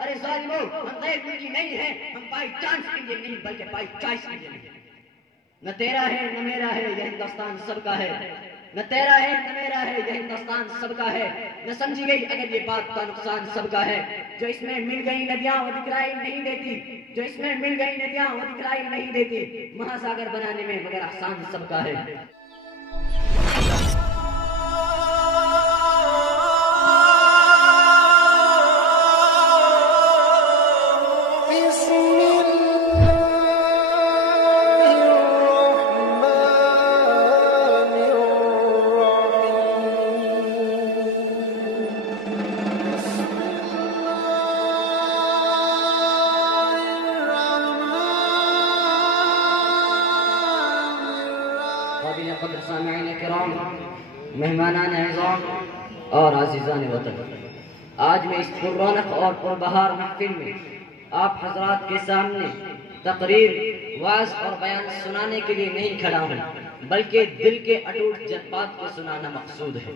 ارے ظالموں، ہم غیر ملکی نہیں ہیں، ہم بائی چانس انڈین نہیں بلکہ بائی چوائس انڈین ہیں۔ نہ تیرا ہے نہ میرا ہے، یہ ہندوستان سب کا ہے۔ نہ تیرا ہے نہ میرا ہے، یہ ہندوستان سب کا ہے۔ نہ سمجھی گئی اگر یہ بات کا نقصان سب کا ہے۔ جو اس میں مل گئی ندیاں وہ دکھلائی نہیں دیتی، جو اس میں مل گئی ندیاں وہ دکھلائی نہیں دیتی، مہاساگر بنانے میں مگر احسان سب کا ہے۔ قدر سامعین کرام، مہمانان اعظام اور عزیزان وطن، آج میں اس پر رونق اور پربہار محفل میں آپ حضرات کے سامنے تقریر، وعظ اور بیان سنانے کے لیے نہیں کھڑا ہوں، بلکہ دل کے اٹوٹ جذبات کو سنانا مقصود ہے۔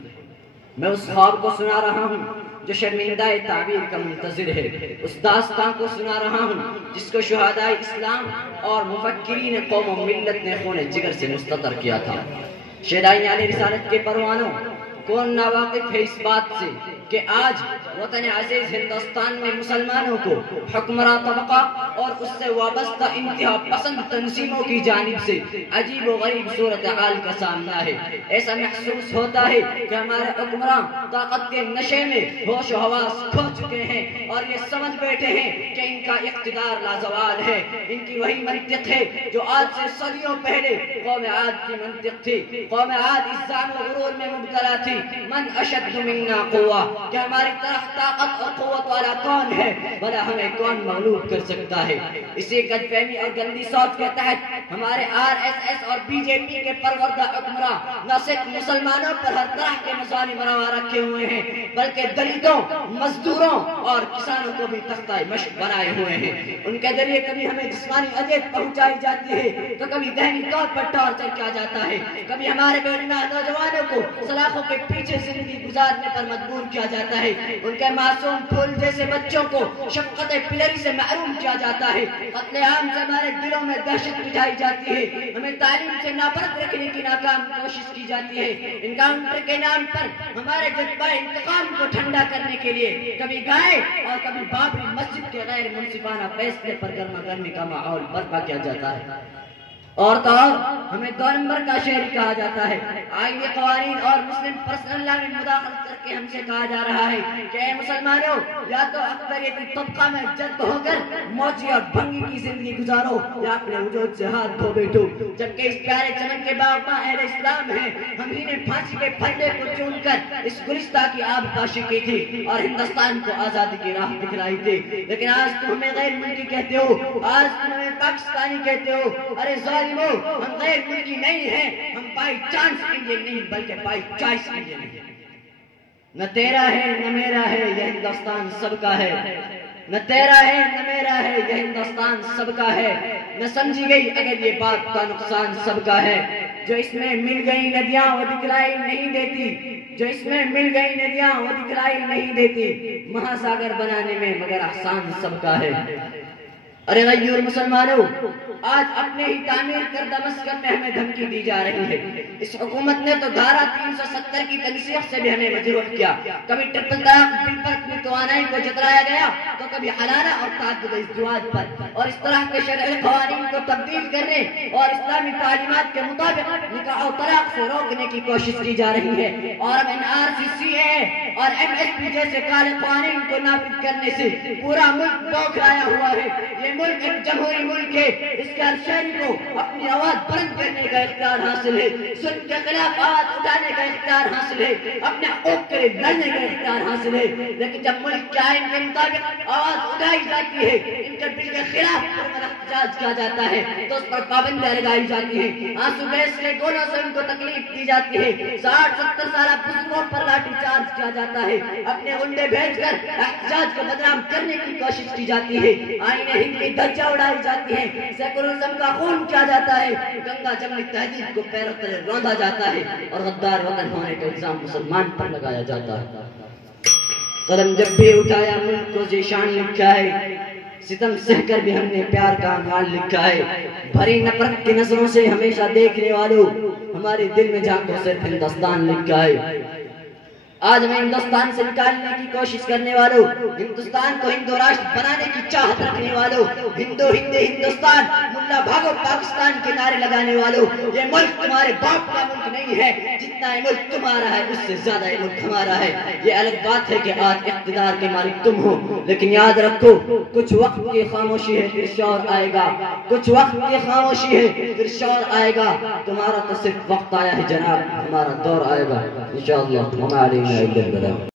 میں اس خواب کو سنا رہا ہوں جو شرمندہ تعبیر کا منتظر ہے، اس داستان کو سنا رہا ہوں جس کو شہداء اسلام اور مفکرین قوم و ملت نے خون جگر سے مستتر کیا تھا۔ شہدائیان رسالت کے پروانوں، کون ناواقف ہے اس بات سے کہ آج وطن عزیز ہندوستان میں مسلمانوں کو حکمراں طبقہ اور اس سے وابستہ انتہا پسند تنظیموں کی جانب سے عجیب و غریب صورتحال کا سامنا ہے۔ ایسا محسوس ہوتا ہے کہ ہمارے حکمراں طاقت کے نشے میں ہوش و حواس کھو چکے ہیں اور یہ سمجھ بیٹھے ہیں کہ ان کا اقتدار لازوال ہے۔ ان کی وہی منطق ہے جو آج سے صدیوں پہلے قوم عاد کی منطق تھی۔ قوم عاد اذعان و غرور میں مبتلا تھی، من اشد منا قوہ، کہ ہماری طرف طاقت اور قوت والا کون ہے، بھلا ہمیں کون مغلوب کر سکتا ہے۔ اسی غلط فہمی اور گندی سوچ کے تحت ہمارے RSS اور BJP کے پروردہ حکمراں نہ صرف مسلمانوں پر ہر طرح کے مظالم روا رکھے ہوئے ہیں، بلکہ دلتوں، مزدوروں اور کسانوں کو بھی تختہ مشق بنائے ہوئے ہیں۔ ان کے ذریعے کبھی ہمیں جسمانی اذیت پہنچائی جاتی ہے تو کبھی ذہنی طور پر ٹارچر کیا جاتا ہے، کبھی ہمارے بے گناہ نوجوانوں کو سلاخوں کے پیچھے زندگی گزارنے پر مجبور کیا جاتا ہے، ان کے معصوم پھول جیسے بچوں کو شفقت پلری سے محروم کیا جاتا ہے، قتل عام سے ہمارے دلوں میں دہشت بٹھائی جاتی ہے، ہمیں تعلیم سے ناپرد رکھنے کی ناکام کوشش کی جاتی ہے۔ انکاؤنٹر کے نام پر ہمارے جذبہ انتقام کو ٹھنڈا کرنے کے لیے کبھی گائے اور کبھی بابری مسجد کے غیر منصفانہ فیصلے پر گرما گرمی کا ماحول برپا کیا جاتا ہے۔ اور تو اور ہمیں 2 نمبر کا شہری کہا جاتا ہے۔ آئینی قوانین اور مسلم پرسنل لا میں مداخلت کر کے ہم سے کہا جا رہا ہے کہ اے مسلمانوں، یا تو اکثریتی طبقہ میں جذب ہو کر موچی اور بھنگی کی زندگی گزارو یا اپنے وجود سے ہاتھ دھو بیٹھو، جبکہ اس پیارے چمن کے باغباں اہل اسلام ہیں، ہم ہی نے پھانسی کے پھندے کو چون کر اس گلستہ کی آب پاشی کی تھی اور ہندوستان کو آزادی کی راہ دکھلائی تھی، لیکن آج تم ہمیں غیر ملکی کہتے ہو، آج تم ہمیں پاکستانی کہتے ہو۔ ارے ہم غیر ملکی نہیں ہیں، ہم بائی چانس انڈین نہیں بلکہ بائی چوائس انڈین ہیں۔ نہ تیرا ہے نہ میرا ہے، یہ ہندوستان سب کا ہے۔ نہ تیرا ہے نہ میرا ہے، یہ ہندوستان سب کا ہے۔ نہ سمجھی گئی اگر یہ بات کا نقصان سب کا ہے۔ جو اس میں مل گئی ندیاں وہ دکھلائی نہیں دیتی، جو اس میں مل گئی ندیاں وہ دکھلائی نہیں دیتی، مہاساگر بنانے میں مگر احسان سب کا ہے۔ ارے غیور مسلمانوں، آج اپنے ہی تعمیر کردہ مسکن میں ہمیں دھمکی دی جا رہی ہے۔ اس حکومت نے تو دھارا 370 کی تنسیخ سے بھی ہمیں مجروح کیا، کبھی ٹرپل طلاق بل پر اپنی توانائی کو جتلایا گیا تو کبھی حلالہ اور تعدد ازدواج پر، اور اس طرح کے شرعی قوانین کو تبدیل کرنے اور اسلامی تعلیمات کے مطابق نکاح و طلاق سے روکنے کی کوشش کی جا رہی ہے، اور اب NRC اور MSP جیسے کالے قوانین کو نافذ کرنے سے پورا ملک بوکھلایا ہوا ہے۔ یہ ملک ایک جمہوری ملک ہے، اس کے ہر شہری کو اپنی آواز بلند کرنے کا اختیار حاصل ہے، سن کے خلاف آواز اٹھانے کا اختیار حاصل ہے، اپنے حقوق کے لیے لڑنے کا اختیار حاصل ہے، لیکن جب ملک کے آئین کے مطابق آواز اٹھائی جاتی ہے، ان کے بل کے خلاف احتجاج کیا جاتا ہے تو اس پر پابندیاں لگائی جاتی ہیں، آنسو گیس کے گولوں سے ان کو تکلیف دی جاتی ہے، 60-70 سالہ بزرگوں پر لاٹھی چارج کیا جاتا ہے، اپنے غنڈے بھیج کر احتجاج کو بدنام کرنے کی کوشش کی جاتی ہے، آئین ہند کی دھجیاں اڑائی جاتی ہیں، سیکولرزم کا خون کیا جاتا ہے، گنگا جمنی تہذیب کو پیروں تلے روندا جاتا ہے اور غدار وطن ہونے کا الزام مسلمان پر لگایا جاتا ہے۔ قدم جب بھی اٹھایا ملک کو ذیشان لکھا ہے، ستم سہ کر بھی ہم نے پیار کا عنوان لکھا ہے۔ بھری نفرت کی نظروں سے ہمیشہ دیکھنے والوں، ہمارے دل میں جا کر صرف ہندوستان لکھا ہے۔ آج میں ہندوستان سے نکالنے کی کوشش کرنے والوں، ہندوستان کو ہندو راشٹر بنانے کی چاہت رکھنے والوں، ہندو ہندی ہندوستان، ملا بھاگو پاکستان کے نعرے لگانے والوں، یہ ملک تمہارے باپ کا ملک نہیں ہے، جتنا یہ ملک تمہارا ہے اس سے زیادہ یہ ملک ہمارا ہے۔ یہ الگ بات ہے کہ آج اقتدار کے مالک تم ہو، لیکن یاد رکھو کچھ وقت کی خاموشی ہے پھر شور آئے گا، کچھ وقت کی خاموشی ہے پھر شور آئے گا۔ تمہارا تو صرف وقت آیا ہے جناب، ہمارا دور آئے گا انشاءاللہ۔ وما علینا الا البلاغ۔